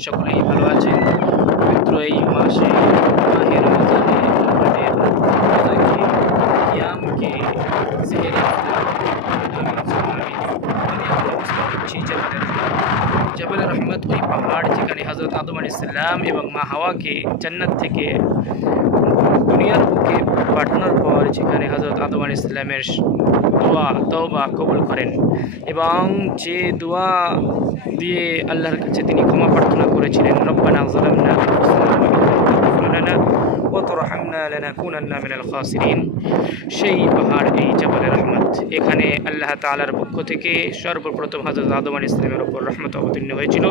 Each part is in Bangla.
করি সকলেই ভালো আছেন। পবিত্র এই মাসে মাহে রমজানে আমাদের রোজাকে কিয়ামকে সেহেরে জবল রহমত ওই পাহাড় যেখানে হজরত আদম আলী ইসলাম এবং মা হাওয়াকে জান্নাত থেকে দুনিয়ার বুকে পাঠানোর পর যেখানে হজরত আদম আল ইসলামের দোয়া, তওবা কবুল করেন এবং যে দোয়া দিয়ে আল্লাহর কাছে তিনি ক্ষমা প্রার্থনা করেছিলেন, রব্বানা জালামনা সেই পাহাড়, এই জবাল রহমত। এখানে আল্লাহ তালার পক্ষ থেকে সর্বপ্রথম হাজরত আদমান ইসলামের ওপর রহমত অবতীর্ণ হয়েছিল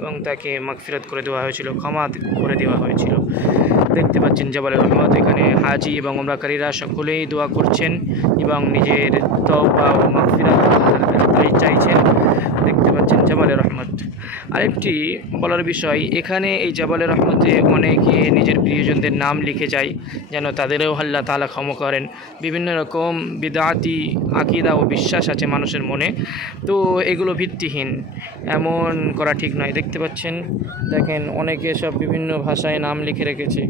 এবং তাকে মাকফিরত করে দেওয়া হয়েছিল, ক্ষমা করে দেওয়া হয়েছিল। দেখতে পাচ্ছেন জবালের রহমত এখানে হাজি এবং ওমরাকারীরা সকলেই দোয়া করছেন এবং নিজের তওবা ও মাগফিরাত তাই চাইছেন। দেখতে পাচ্ছেন জাবালে রহমত। আরেকটি বলার বিষয়, এখানে এই জাবালে রহমতে অনেকে নিজের প্রিয়জনদের নাম লিখে যায়, যেন তাদেরও আল্লাহ তালা ক্ষমা করেন। বিভিন্ন রকম বিদাতি, আকিদা ও বিশ্বাস আছে মানুষের মনে। তো এগুলো ভিত্তিহীন, এমন করা ঠিক নয়। দেখতে পাচ্ছেন, দেখেন, অনেকে সব বিভিন্ন ভাষায় নাম লিখে রেখেছে।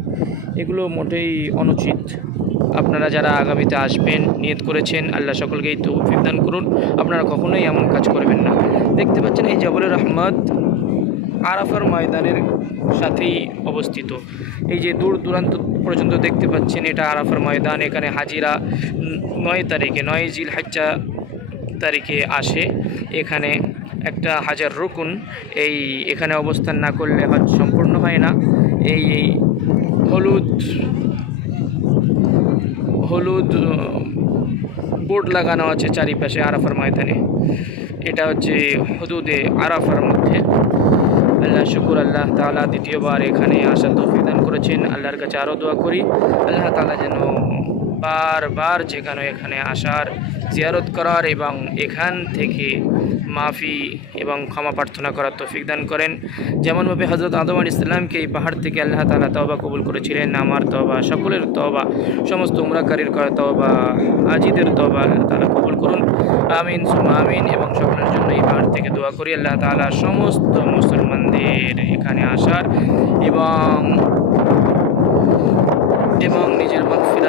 এগুলো মোটেই অনুচিত। আপনারা যারা আগামীতে আসবেন, নিয়ত করেছেন, আল্লাহ সকলকেই তৌফিক দান করুন। আপনারা কখনোই এমন কাজ করবেন না। দেখতে পাচ্ছেন এই জবরের রহমত আরাফার ময়দানের সাথেই অবস্থিত। এই যে দূর দূরান্ত পর্যন্ত দেখতে পাচ্ছেন, এটা আরাফার ময়দান। এখানে হাজিরা নয় তারিখে, নয় জিল হাজ্জা তারিখে আসে। এখানে একটা হাজার রুকুন, এই এখানে অবস্থান না করলে হজ সম্পূর্ণ হয় না। এই হলুদ হলুদ বোর্ড লাগানো আছে চারিপাশে আরাফার ময়দানে। এটা হচ্ছে হদুদে আরাফার মধ্যে। আল্লাহ, শুকুর আল্লাহ তালা দ্বিতীয়বার এখানে আসার তৌফিক করেছেন। আল্লাহর কাছে আরও দোয়া করি। আল্লাহ তালা যেন বারবার যেখানে এখানে আসার জিয়ারত করার এবং এখান থেকে মাফি এবং ক্ষমা প্রার্থনা করার তৌফিক দান করেন। যেমনভাবে হজরত আদম আল ইসলামকে এই পাহাড় থেকে আল্লাহ তাআলা তওবা কবুল করেছিলেন, আমার তওবা, সকলের তওবা, সমস্ত উমরাকারীর করা তওবা, আজিদের তওবা আল্লাহ তাআলা কবুল করুন। আমিন সুমা আমিন এবং সকলের জন্য এই পাহাড় থেকে দোয়া করি আল্লাহ তাআলা সমস্ত মুসলমানদের এখানে আসার এবং এবং নিজের মাগফিরাত